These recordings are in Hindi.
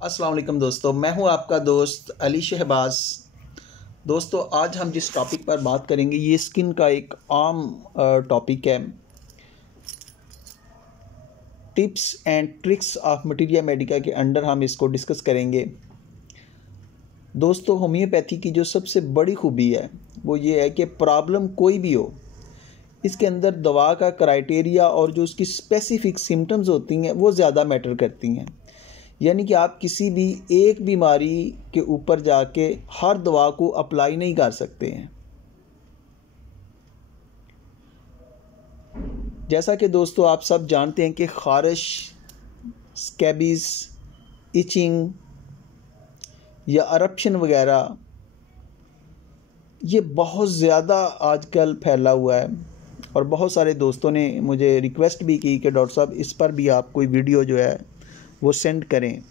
अस्सलाम वालेकुम दोस्तों, मैं हूं आपका दोस्त अली शहबाज। दोस्तों, आज हम जिस टॉपिक पर बात करेंगे ये स्किन का एक आम टॉपिक है। Tips and tricks of materia Medica के अंडर हम इसको डिस्कस करेंगे। दोस्तों, होम्योपैथी की जो सबसे बड़ी खूबी है वो ये है कि प्रॉब्लम कोई भी हो, इसके अंदर दवा का क्राइटेरिया और जो उसकी स्पेसिफिक सिम्टम्स होती हैं वो ज़्यादा मैटर करती हैं। यानी कि आप किसी भी एक बीमारी के ऊपर जाके हर दवा को अप्लाई नहीं कर सकते हैं। जैसा कि दोस्तों आप सब जानते हैं कि खारिश, स्कैबीज, इचिंग या अरप्शन वगैरह ये बहुत ज़्यादा आजकल फैला हुआ है और बहुत सारे दोस्तों ने मुझे रिक्वेस्ट भी की कि डॉक्टर साहब इस पर भी आप कोई वीडियो जो है वो सेंड करें।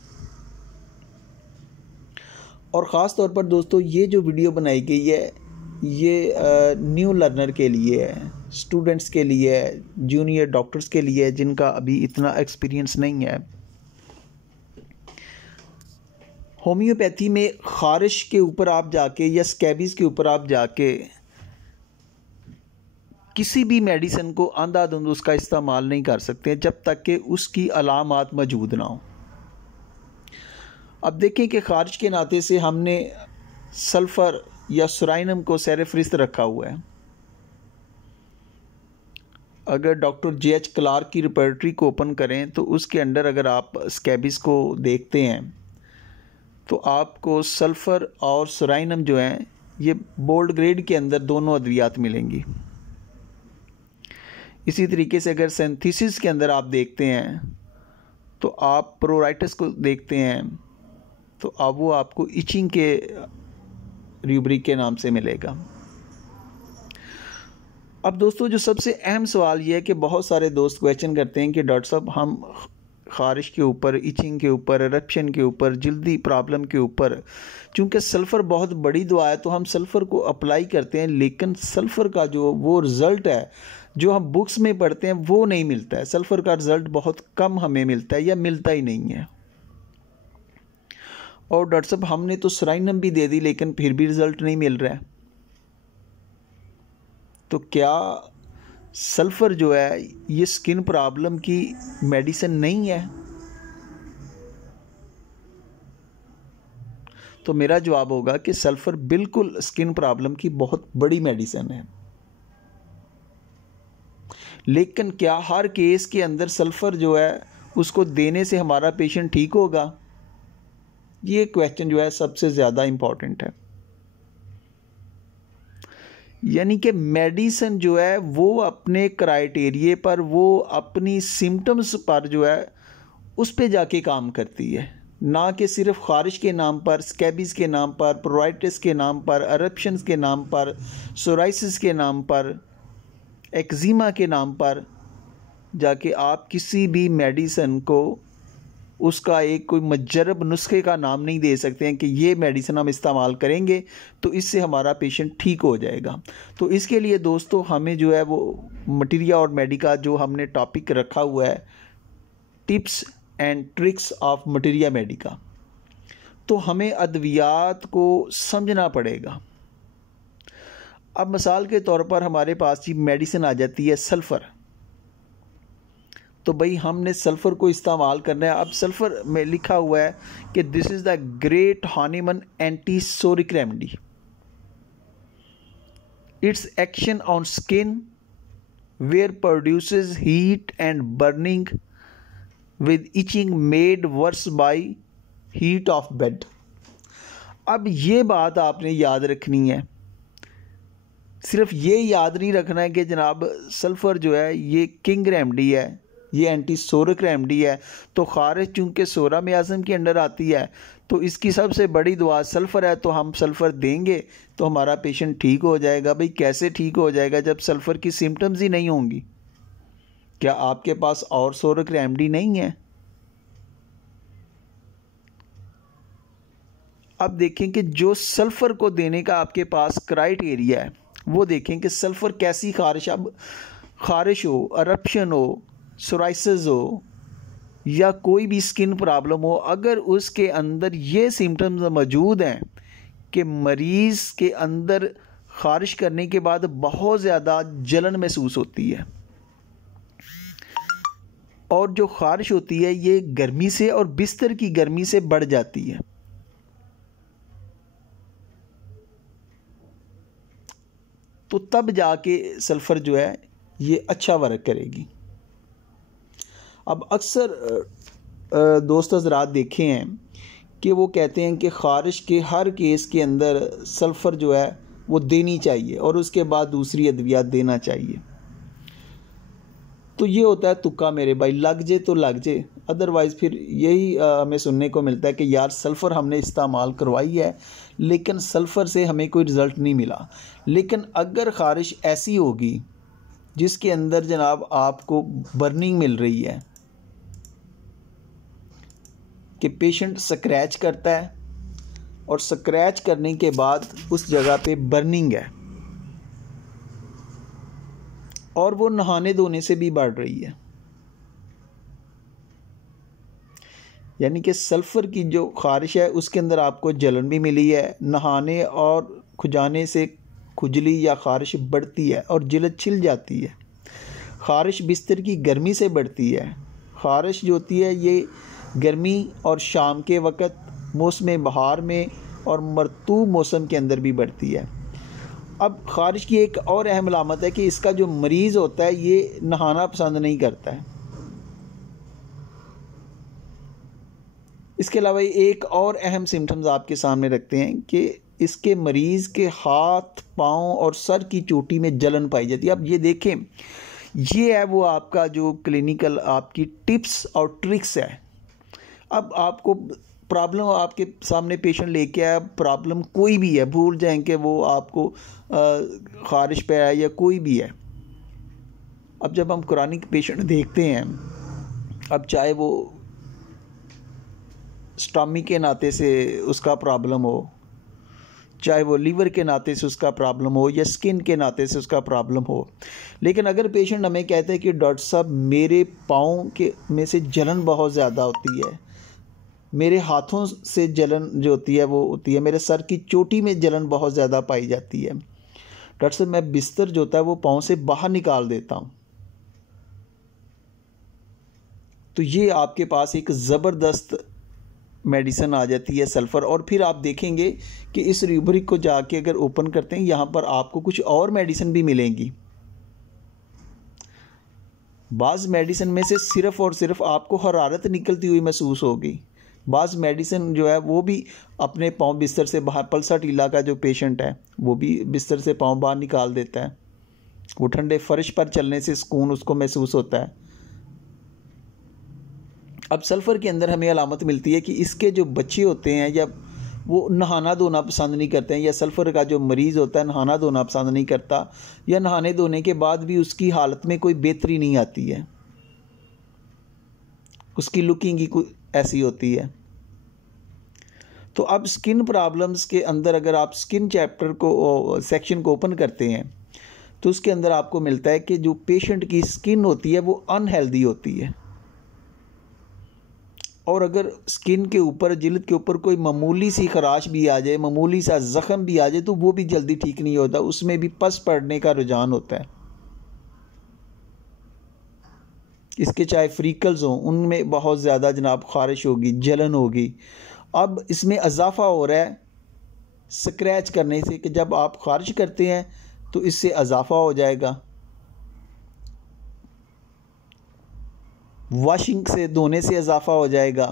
और ख़ास तौर पर दोस्तों ये जो वीडियो बनाई गई है ये न्यू लर्नर के लिए है, स्टूडेंट्स के लिए है, जूनियर डॉक्टर्स के लिए है जिनका अभी इतना एक्सपीरियंस नहीं है। होम्योपैथी में खारिश के ऊपर आप जाके या स्कैबीज़ के ऊपर आप जाके किसी भी मेडिसिन को अंधाधुंध उसका इस्तेमाल नहीं कर सकते जब तक कि उसकी अलामात मौजूद ना हो। अब देखें कि खारिश के नाते से हमने सल्फ़र या सुराइनम को सैर-ए-फ़हरिस्त रखा हुआ है। अगर डॉक्टर J.H. क्लार्क की रिपोजिटरी को ओपन करें तो उसके अंदर अगर आप स्कैबीज़ को देखते हैं तो आपको सल्फ़र और सुराइनम जो हैं ये बोल्ड ग्रेड के अंदर दोनों अद्वियात मिलेंगी। इसी तरीके से अगर सिंथेसिस के अंदर आप देखते हैं तो आप प्रोराइटस को देखते हैं तो अब वो आपको इचिंग के रूब्रिक के नाम से मिलेगा। अब दोस्तों जो सबसे अहम सवाल ये है कि बहुत सारे दोस्त क्वेश्चन करते हैं कि डॉक्टर साहब हम खारिश के ऊपर, इचिंग के ऊपर, एरप्शन के ऊपर, जल्दी प्रॉब्लम के ऊपर, चूँकि सल्फ़र बहुत बड़ी दवा है तो हम सल्फ़र को अप्लाई करते हैं, लेकिन सल्फ़र का जो वो रिज़ल्ट है जो हम बुक्स में पढ़ते हैं वो नहीं मिलता है। सल्फ़र का रिज़ल्ट बहुत कम हमें मिलता है या मिलता ही नहीं है। और डॉक्टर साहब हमने तो सुराइनम भी दे दी लेकिन फिर भी रिज़ल्ट नहीं मिल रहा है। तो क्या सल्फ़र जो है ये स्किन प्रॉब्लम की मेडिसिन नहीं है? तो मेरा जवाब होगा कि सल्फ़र बिल्कुल स्किन प्रॉब्लम की बहुत बड़ी मेडिसिन है। लेकिन क्या हर केस के अंदर सल्फ़र जो है उसको देने से हमारा पेशेंट ठीक होगा? ये क्वेश्चन जो है सबसे ज़्यादा इम्पॉर्टेंट है। यानी कि मेडिसिन जो है वो अपने क्राइटेरिए पर, वो अपनी सिम्टम्स पर जो है उस पे जाके काम करती है, ना कि सिर्फ खारिश के नाम पर, स्कैबीज़ के नाम पर, प्रोराइटिस के नाम पर, एरप्शंस के नाम पर, सोराइसिस के नाम पर, एक्जिमा के नाम पर जाके आप किसी भी मेडिसिन को उसका एक कोई मुजर्रब नुस्खे का नाम नहीं दे सकते हैं कि ये मेडिसिन हम इस्तेमाल करेंगे तो इससे हमारा पेशेंट ठीक हो जाएगा। तो इसके लिए दोस्तों हमें जो है वो मटीरिया और मेडिका जो हमने टॉपिक रखा हुआ है, tips and tricks of materia Medica, तो हमें अद्वियात को समझना पड़ेगा। अब मिसाल के तौर पर हमारे पास ये मेडिसिन आ जाती है सल्फ़र, तो भाई हमने सल्फ़र को इस्तेमाल करना है। अब सल्फ़र में लिखा हुआ है कि this is the great Hahnemann anti psoric remedy, its action on skin where produces heat and burning with itching made worse by heat of bed. अब ये बात आपने याद रखनी है। सिर्फ ये याद नहीं रखना है कि जनाब सल्फ़र जो है ये किंग रेमेडी है, ये एंटी सोरिक रेमेडी है। तो खारिश चूँकि सोरा में आज़म के अंडर आती है तो इसकी सबसे बड़ी दवा सल्फ़र है, तो हम सल्फ़र देंगे तो हमारा पेशेंट ठीक हो जाएगा। भाई कैसे ठीक हो जाएगा जब सल्फ़र की सिम्टम्स ही नहीं होंगी? क्या आपके पास और सोरिक रेमेडी नहीं है? अब देखें कि जो सल्फ़र को देने का आपके पास क्राइटेरिया है वो देखें कि सल्फ़र कैसी खारिश, अब खारिश हो, अरप्शन हो, सोराइसिस हो या कोई भी स्किन प्रॉब्लम हो, अगर उसके अंदर ये सिम्टम्स मौजूद हैं कि मरीज़ के अंदर ख़ारिश करने के बाद बहुत ज़्यादा जलन महसूस होती है, और जो ख़ारिश होती है ये गर्मी से और बिस्तर की गर्मी से बढ़ जाती है, तो तब जाके सल्फ़र जो है ये अच्छा वर्क करेगी। अब अक्सर दोस्त हज़रात देखे हैं कि वो कहते हैं कि ख़ारिश के हर केस के अंदर सल्फ़र जो है वो देनी चाहिए और उसके बाद दूसरी अद्वियात देना चाहिए। तो ये होता है तुक्का मेरे भाई, लग जे तो लग जे, अदरवाइज़ फिर यही हमें सुनने को मिलता है कि यार सल्फ़र हमने इस्तेमाल करवाई है लेकिन सल्फ़र से हमें कोई रिज़ल्ट नहीं मिला। लेकिन अगर ख़ारिश ऐसी होगी जिसके अंदर जनाब आपको बर्निंग मिल रही है कि पेशेंट स्क्रैच करता है और स्क्रैच करने के बाद उस जगह पे बर्निंग है और वो नहाने धोने से भी बढ़ रही है, यानी कि सल्फ़र की जो ख़ारिश है उसके अंदर आपको जलन भी मिली है, नहाने और खुजाने से खुजली या ख़ारिश बढ़ती है और जिल्द छिल जाती है, ख़ारिश बिस्तर की गर्मी से बढ़ती है। ख़ारिश जो होती है ये गर्मी और शाम के वक़्त, मौसम बहार में और मरतूब मौसम के अंदर भी बढ़ती है। अब ख़ारिश की एक और अहम अलामत है कि इसका जो मरीज़ होता है ये नहाना पसंद नहीं करता है। इसके अलावा एक और अहम सिम्टम्स आपके सामने रखते हैं कि इसके मरीज़ के हाथ, पाँव और सर की चोटी में जलन पाई जाती है। अब ये देखें, ये है वो आपका जो क्लिनिकल आपकी टिप्स और ट्रिक्स है। अब आपको प्रॉब्लम आपके सामने पेशेंट लेके आया, प्रॉब्लम कोई भी है, भूल जाएं कि वो आपको ख़ारिश पे आया या कोई भी है। अब जब हम क्रॉनिक पेशेंट देखते हैं, अब चाहे वो स्टॉमी के नाते से उसका प्रॉब्लम हो, चाहे वो लीवर के नाते से उसका प्रॉब्लम हो या स्किन के नाते से उसका प्रॉब्लम हो, लेकिन अगर पेशेंट हमें कहते हैं कि डॉक्टर साहब मेरे पाँव के में से जलन बहुत ज़्यादा होती है, मेरे हाथों से जलन जो होती है वो होती है, मेरे सर की चोटी में जलन बहुत ज़्यादा पाई जाती है, डॉक्टर साहब मैं बिस्तर जो होता है वो पाँव से बाहर निकाल देता हूँ, तो ये आपके पास एक ज़बरदस्त मेडिसिन आ जाती है सल्फ़र। और फिर आप देखेंगे कि इस रूब्रिक को जाके अगर ओपन करते हैं यहाँ पर आपको कुछ और मेडिसिन भी मिलेंगी। बाज़ मेडिसिन में से सिर्फ़ और सिर्फ आपको हरारत निकलती हुई महसूस होगी, बाज़ मेडिसिन जो है वो भी अपने पाँव बिस्तर से बाहर, पल्सा टीला का जो पेशेंट है वो भी बिस्तर से पाँव बाहर निकाल देता है, वो ठंडे फर्श पर चलने से सुकून उसको महसूस होता है। अब सल्फ़र के अंदर हमें अलामत मिलती है कि इसके जो बच्चे होते हैं या वो नहाना धोना पसंद नहीं करते हैं, या सल्फ़र का जो मरीज़ होता है नहाना धोना पसंद नहीं करता, या नहाने धोने के बाद भी उसकी हालत में कोई बेहतरी नहीं आती है, उसकी लुकिंग ही ऐसी होती है। तो अब स्किन प्रॉब्लम्स के अंदर अगर आप स्किन चैप्टर को सेक्शन को ओपन करते हैं तो उसके अंदर आपको मिलता है कि जो पेशेंट की स्किन होती है वो अनहेल्दी होती है, और अगर स्किन के ऊपर, जिल्द के ऊपर कोई मामूली सी खराश भी आ जाए, मामूली सा ज़ख़म भी आ जाए तो वो भी जल्दी ठीक नहीं होता, उसमें भी पस पड़ने का रुझान होता है। इसके चाहे फ्रीकल्स हों उनमें बहुत ज़्यादा जनाब ख़ारिश होगी, जलन होगी। अब इसमें इजाफ़ा हो रहा है स्क्रैच करने से कि जब आप ख़ारिश करते हैं तो इससे इजाफ़ा हो जाएगा, वॉशिंग से, धोने से इजाफ़ा हो जाएगा।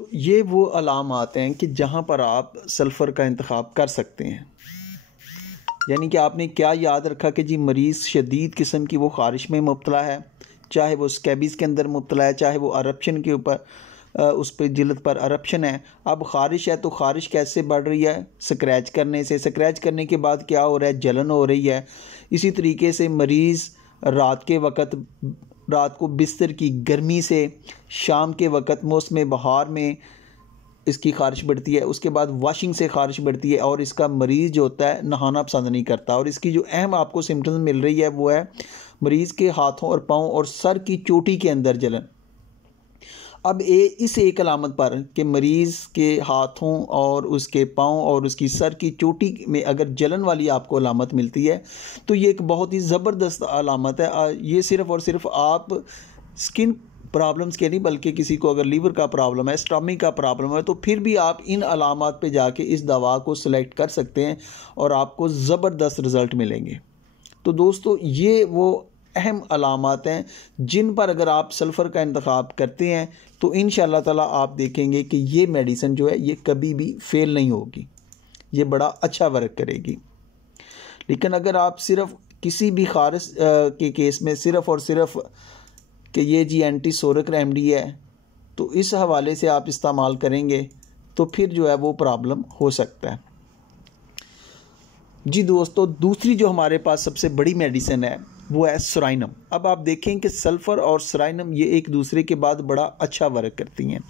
तो ये वो अलामात हैं कि जहाँ पर आप सल्फ़र का इंतखाब कर सकते हैं। यानी कि आपने क्या याद रखा कि जी मरीज़ शदीद किस्म की वो ख़ारिश में मुब्तला है, चाहे वो स्कैबीज़ के अंदर मुब्तला है, चाहे वो अरप्शन के ऊपर उस पर जिल्द पर अरप्शन है। अब ख़ारिश है तो ख़ारिश कैसे बढ़ रही है? स्क्रैच करने से। स्क्रैच करने के बाद क्या हो रहा है? जलन हो रही है। इसी तरीके से मरीज़ रात के वक़्त, रात को बिस्तर की गर्मी से, शाम के वक़्त मौसम बहार में इसकी ख़ारिश बढ़ती है, उसके बाद वॉशिंग से ख़ारिश बढ़ती है और इसका मरीज़ जो होता है नहाना पसंद नहीं करता। और इसकी जो अहम आपको सिम्टम्स मिल रही है वो है मरीज़ के हाथों और पाँव और सर की चोटी के अंदर जलन। अब इस एक अलामत पर कि मरीज़ के हाथों और उसके पाँव और उसकी सर की चोटी में अगर जलन वाली आपको अलामत मिलती है तो ये एक बहुत ही ज़बरदस्त अलामत है। ये सिर्फ़ और सिर्फ आप स्किन प्रॉब्लम्स के नहीं, बल्कि किसी को अगर लीवर का प्रॉब्लम है, स्टमक का प्रॉब्लम है, तो फिर भी आप इन अलामात पे जाके इस दवा को सिलेक्ट कर सकते हैं और आपको ज़बरदस्त रिज़ल्ट मिलेंगे। तो दोस्तों ये वो अहम अलामात हैं जिन पर अगर आप सल्फ़र का इंतखाब करते हैं तो इंशाअल्लाह ताला आप देखेंगे कि ये मेडिसिन जो है ये कभी भी फ़ेल नहीं होगी, ये बड़ा अच्छा वर्क करेगी। लेकिन अगर आप सिर्फ़ किसी भी ख़ारिश के केस में सिर्फ़ और सिर्फ कि ये जी एंटीसोरिक रेमेडी है तो इस हवाले से आप इस्तेमाल करेंगे तो फिर जो है वो प्रॉब्लम हो सकता है। जी दोस्तों, दूसरी जो हमारे पास सबसे बड़ी मेडिसिन है वो है सेराइनम। अब आप देखें कि सल्फ़र और सेराइनम ये एक दूसरे के बाद बड़ा अच्छा वर्क करती हैं।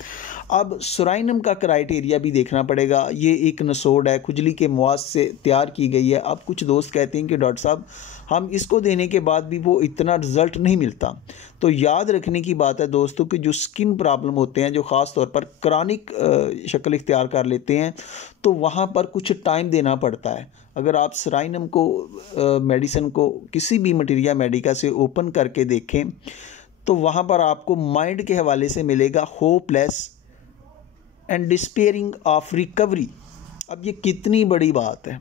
अब सेराइनम का क्राइटेरिया भी देखना पड़ेगा। ये एक नसोड है, खुजली के मवाद से तैयार की गई है। अब कुछ दोस्त कहते हैं कि डॉक्टर साहब हम इसको देने के बाद भी वो इतना रिज़ल्ट नहीं मिलता। तो याद रखने की बात है दोस्तों कि जो स्किन प्रॉब्लम होते हैं, जो ख़ास तौर पर क्रॉनिक शक्ल इख्तियार कर लेते हैं, तो वहाँ पर कुछ टाइम देना पड़ता है। अगर आप सेराइनम को मेडिसिन को किसी भी मटीरिया मेडिका से ओपन करके देखें तो वहाँ पर आपको माइंड के हवाले से मिलेगा hopeless and despairing of recovery. अब ये कितनी बड़ी बात है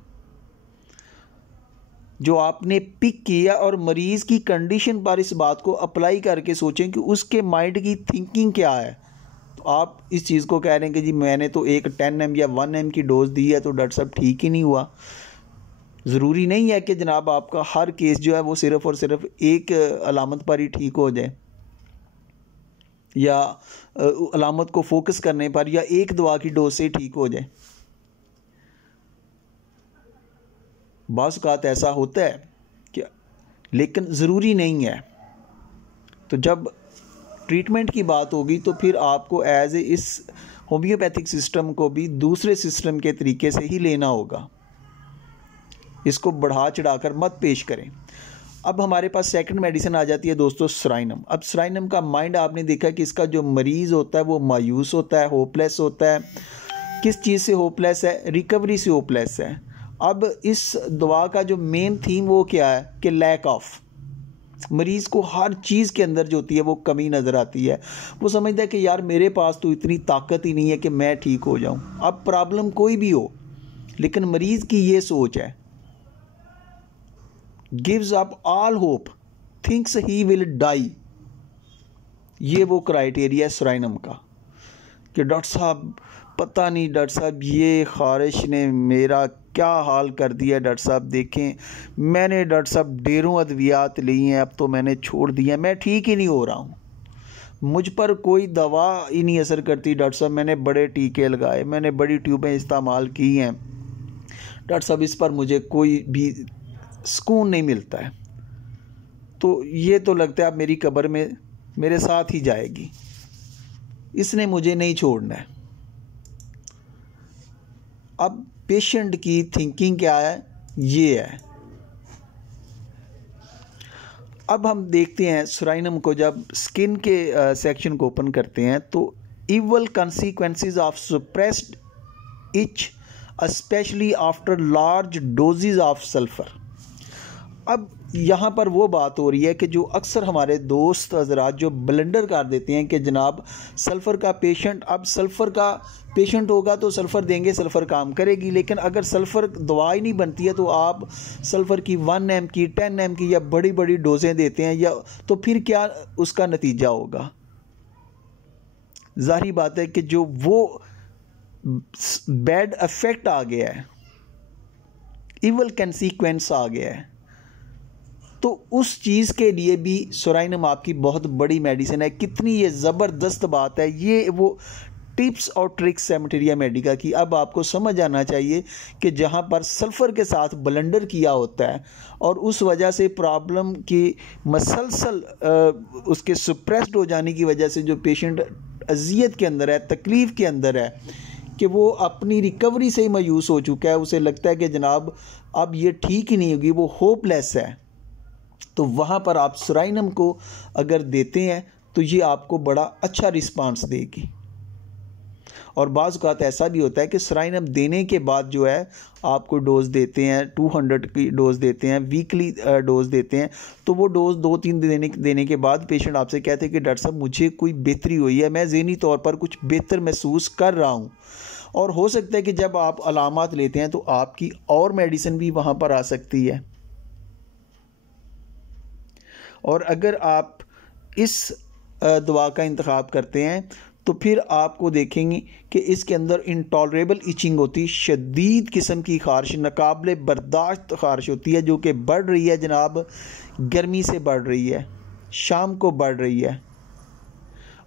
जो आपने पिक किया, और मरीज़ की कंडीशन पर इस बात को अप्लाई करके सोचें कि उसके माइंड की थिंकिंग क्या है। तो आप इस चीज़ को कह रहे हैं कि जी मैंने तो एक 10 mg या 1 mg की डोज दी है तो डॉक्टर साहब ठीक ही नहीं हुआ। ज़रूरी नहीं है कि जनाब आपका हर केस जो है वो सिर्फ़ और सिर्फ एक अलामत पर ही ठीक हो जाए, या अलामत को फोकस करने पर या एक दवा की डोज से ठीक हो जाए। बाज़ औक़ात ऐसा होता है कि, लेकिन ज़रूरी नहीं है। तो जब ट्रीटमेंट की बात होगी तो फिर आपको एज ए इस होम्योपैथिक सिस्टम को भी दूसरे सिस्टम के तरीके से ही लेना होगा, इसको बढ़ा चढ़ाकर मत पेश करें। अब हमारे पास सेकंड मेडिसिन आ जाती है दोस्तों सेराइनम। अब सेराइनम का माइंड आपने देखा कि इसका जो मरीज़ होता है वो मायूस होता है, होपलेस होता है। किस चीज़ से होपलेस है? रिकवरी से होपलेस है। अब इस दवा का जो मेन थीम वो क्या है कि लैक ऑफ, मरीज़ को हर चीज़ के अंदर जो होती है वो कमी नज़र आती है। वो समझता है कि यार मेरे पास तो इतनी ताकत ही नहीं है कि मैं ठीक हो जाऊं। अब प्रॉब्लम कोई भी हो, लेकिन मरीज़ की ये सोच है, gives up all hope, thinks he will die. ये वो क्राइटेरिया है सेराइनम का कि डॉक्टर साहब पता नहीं, डॉक्टर साहब ये ख़ारिश ने मेरा क्या हाल कर दिया। डॉक्टर साहब देखें, मैंने डॉक्टर साहब ढेरों अद्वियात ली हैं, अब तो मैंने छोड़ दिया, मैं ठीक ही नहीं हो रहा हूँ, मुझ पर कोई दवा ही नहीं असर करती। डॉक्टर साहब मैंने बड़े टीके लगाए, मैंने बड़ी ट्यूबें इस्तेमाल की हैं, डॉक्टर साहब इस पर मुझे कोई भी सुकून नहीं मिलता है। तो ये तो लगता है अब मेरी कब्र में मेरे साथ ही जाएगी, इसने मुझे नहीं छोड़ना है। अब पेशेंट की थिंकिंग क्या है? ये है। अब हम देखते हैं सेराइनम को जब स्किन के सेक्शन को ओपन करते हैं तो evil consequences of suppressed itch especially after large doses of sulphur. अब यहाँ पर वो बात हो रही है कि जो अक्सर हमारे दोस्त हजरात जो ब्लंडर कर देते हैं कि जनाब सल्फ़र का पेशेंट, अब सल्फ़र का पेशेंट होगा तो सल्फ़र देंगे, सल्फ़र काम करेगी। लेकिन अगर सल्फ़र दवा ही नहीं बनती है तो आप सल्फ़र की 1 mg की 10 mg की या बड़ी बड़ी डोजें देते हैं, या तो फिर क्या उसका नतीजा होगा? ज़ाहिर बात है कि जो वो बैड इफेक्ट आ गया है, इवल कंसीक्वेंस आ गया है, तो उस चीज़ के लिए भी सोराइनम आपकी बहुत बड़ी मेडिसिन है। कितनी ये ज़बरदस्त बात है। ये वो टिप्स और ट्रिक्स है मटेरिया मेडिका की। अब आपको समझ आना चाहिए कि जहाँ पर सल्फ़र के साथ ब्लेंडर किया होता है और उस वजह से प्रॉब्लम की मसलसल उसके सप्रेस्ड हो जाने की वजह से जो पेशेंट अजियत के अंदर है, तकलीफ़ के अंदर है, कि वो अपनी रिकवरी से ही मायूस हो चुका है, उसे लगता है कि जनाब अब ये ठीक ही नहीं होगी, वो होपलेस है, तो वहाँ पर आप सोराइनम को अगर देते हैं तो ये आपको बड़ा अच्छा रिस्पांस देगी। और बाज़ औक़ात ऐसा भी होता है कि सोराइनम देने के बाद जो है आपको डोज़ देते हैं, 200 की डोज़ देते हैं, वीकली डोज़ देते हैं, तो वो डोज़ 2-3 देने के बाद पेशेंट आपसे कहते हैं कि डॉक्टर साहब मुझे कोई बेहतरी हुई है, मैं ज़हनी तौर पर कुछ बेहतर महसूस कर रहा हूँ। और हो सकता है कि जब आप अलामात लेते हैं तो आपकी और मेडिसिन भी वहाँ पर आ सकती है। और अगर आप इस दवा का इंतखाब करते हैं तो फिर आपको देखेंगे कि इसके अंदर इंटॉलरेबल इचिंग होती है, शदीद किस्म की खारिश, नाकाबिले बर्दाश्त खारिश होती है, जो कि बढ़ रही है जनाब, गर्मी से बढ़ रही है, शाम को बढ़ रही है।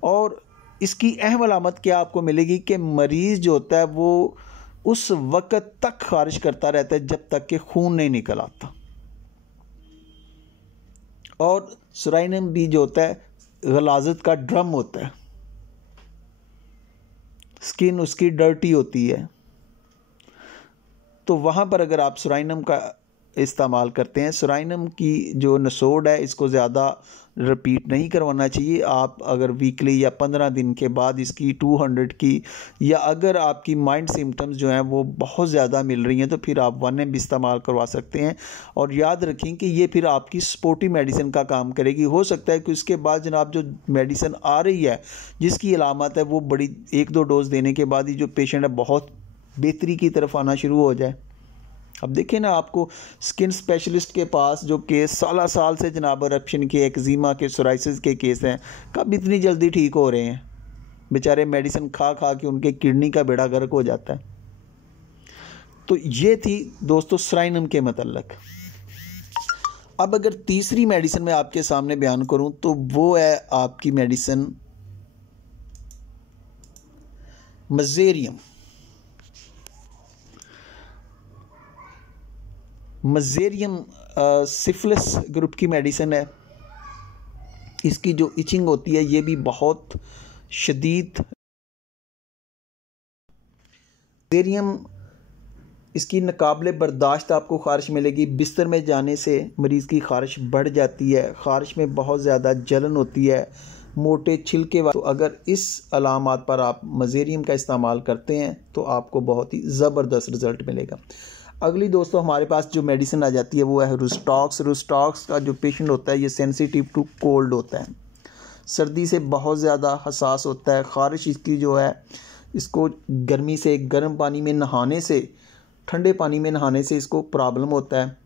और इसकी अहम अलामत क्या आपको मिलेगी कि मरीज़ जो होता है वो उस वक़्त तक खारिश करता रहता है जब तक कि खून नहीं निकल आता। और सोराइनम भी जो होता है गलाज़त का ड्रम होता है, स्किन उसकी डर्टी होती है, तो वहाँ पर अगर आप सोराइनम का इस्तेमाल करते हैं, सोराइनम की जो नसोड है इसको ज़्यादा रिपीट नहीं करवाना चाहिए। आप अगर वीकली या 15 दिन के बाद इसकी 200 की, या अगर आपकी माइंड सिम्टम्स जो हैं वो बहुत ज़्यादा मिल रही हैं तो फिर आप 1M इस्तेमाल करवा सकते हैं। और याद रखें कि ये फिर आपकी सपोर्टिव मेडिसिन का काम करेगी। हो सकता है कि उसके बाद जनाब जो मेडिसिन आ रही है जिसकी अलामत है वो बड़ी 1-2 डोज देने के बाद ही जो पेशेंट है बहुत बेहतरी की तरफ आना शुरू हो जाए। अब देखें ना, आपको स्किन स्पेशलिस्ट के पास जो केस साल से जनाब रप्शन के, एक्जिमा के, सोराइसिस के केस हैं, कब इतनी जल्दी ठीक हो रहे हैं? बेचारे मेडिसिन खा खा के उनके किडनी का बेड़ा गर्क हो जाता है। तो ये थी दोस्तों सोराइनम के मतलब। अब अगर तीसरी मेडिसिन मैं आपके सामने बयान करूं तो वो है आपकी medicine Mezereum. Mezereum syphilis group की मेडिसिन है। इसकी जो इचिंग होती है ये भी बहुत शदीद। मज़ेरियम इसकी नाकाबिले बर्दाश्त आपको ख़ारिश मिलेगी। बिस्तर में जाने से मरीज़ की ख़ारिश बढ़ जाती है, ख़ारिश में बहुत ज़्यादा जलन होती है, मोटे छिलके। तो अगर इस अलामात पर आप मज़ेरियम का इस्तेमाल करते हैं तो आपको बहुत ही ज़बरदस्त रिज़ल्ट मिलेगा। अगली दोस्तों हमारे पास जो मेडिसिन आ जाती है वो है रुस्टॉक्स। रुस्टॉक्स का जो पेशेंट होता है ये सेंसिटिव टू कोल्ड होता है, सर्दी से बहुत ज़्यादा हसास होता है। ख़ारिश इसकी जो है, इसको गर्मी से, गर्म पानी में नहाने से, ठंडे पानी में नहाने से इसको प्रॉब्लम होता है,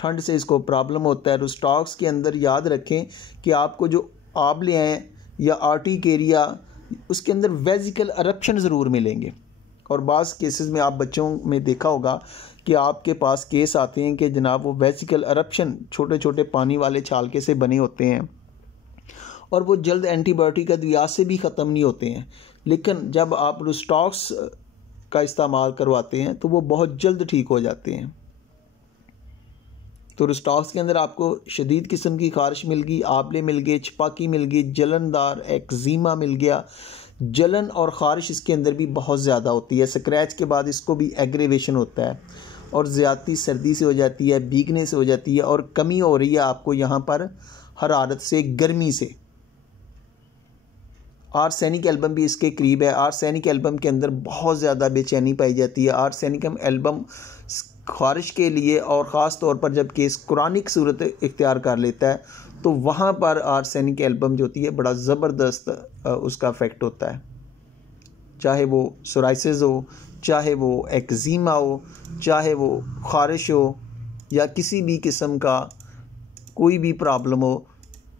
ठंड से इसको प्रॉब्लम होता है। रुस्टॉक्स के अंदर याद रखें कि आपको जो आबले हैं या आर्टिकेरिया, उसके अंदर वेजिकल अरप्शन ज़रूर मिलेंगे। और बाज़ केसेस में आप बच्चों में देखा होगा कि आपके पास केस आते हैं कि जनाब वो वेजिकल अरप्शन छोटे छोटे पानी वाले छालके से बने होते हैं और वो जल्द एंटीबायोटिक अद्वियात से भी ख़त्म नहीं होते हैं, लेकिन जब आप रुस्टॉक्स का इस्तेमाल करवाते हैं तो वो बहुत जल्द ठीक हो जाते हैं। तो रुस्टॉक्स के अंदर आपको शदीद किस्म की ख़ारिश मिल गई, आबले मिल गए, छपाकी मिल गई, जलनदार एक्जिमा मिल गया। जलन और ख़ारिश इसके अंदर भी बहुत ज़्यादा होती है। स्क्रैच के बाद इसको भी एग्रेवेशन होता है और ज़्यादती सर्दी से हो जाती है, भीगने से हो जाती है और कमी हो रही है आपको यहाँ पर हरारत से, गर्मी से। आर्सेनिक एल्बम भी इसके करीब है। आर्सेनिक एल्बम के अंदर बहुत ज़्यादा बेचैनी पाई जाती है। आर्सेनिक एल्बम ख़ारिश के लिए और ख़ास तौर पर जब केस कुरानिक सूरत इख्तियार कर लेता है तो वहाँ पर आर्सेनिक एल्बम जो होती है बड़ा ज़बरदस्त उसका इफ़ेक्ट होता है। चाहे वो सोराइसिस हो, चाहे वो एक्जिमा हो, चाहे वो ख़ारिश हो या किसी भी किस्म का कोई भी प्रॉब्लम हो,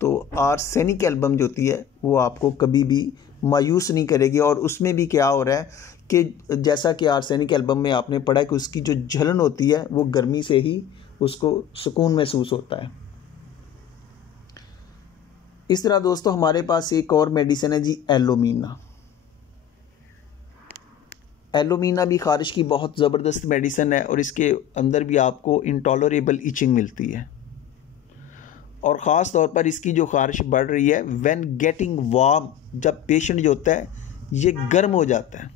तो आर्सेनिक एल्बम जो होती है वो आपको कभी भी मायूस नहीं करेगी। और उसमें भी क्या हो रहा है कि जैसा कि आर्सेनिक एल्बम में आपने पढ़ा है कि उसकी जो जलन होती है वो गर्मी से ही उसको सुकून महसूस होता है। इस तरह दोस्तों हमारे पास एक और मेडिसिन है जी, एलोमीना। एलोमीना भी खारिश की बहुत ज़बरदस्त मेडिसिन है और इसके अंदर भी आपको इंटॉलरेबल इचिंग मिलती है। और ख़ास तौर पर इसकी जो खारिश बढ़ रही है व्हेन गेटिंग वार्म, जब पेशेंट जो होता है ये गर्म हो जाता है।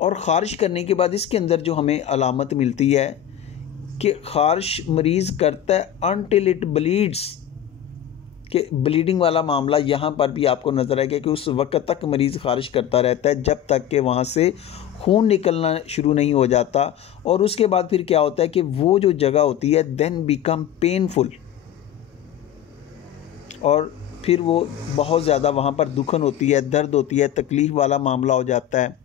और ख़ारिश करने के बाद इसके अंदर जो हमें अलामत मिलती है कि ख़ारिश मरीज़ करता है अनटिल इट ब्लीड्स, कि ब्लीडिंग वाला मामला यहाँ पर भी आपको नज़र आएगा कि उस वक्त तक मरीज़ ख़ारिश करता रहता है जब तक कि वहाँ से खून निकलना शुरू नहीं हो जाता। और उसके बाद फिर क्या होता है कि वो जो जगह होती है देन बिकम पेनफुल, और फिर वो बहुत ज़्यादा वहाँ पर दुखन होती है, दर्द होती है, तकलीफ़ वाला मामला हो जाता है।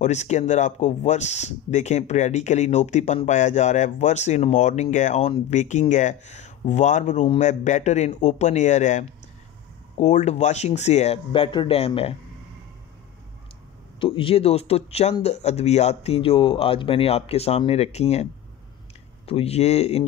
और इसके अंदर आपको वर्स देखें, पीरियडिकली नोपतीपन पाया जा रहा है, वर्स इन मॉर्निंग है, ऑन वेकिंग है, वार्म रूम में, बेटर इन ओपन एयर है, कोल्ड वॉशिंग से है, बेटर डैम है। तो ये दोस्तों चंद अद्वियात थी जो आज मैंने आपके सामने रखी हैं। तो ये इन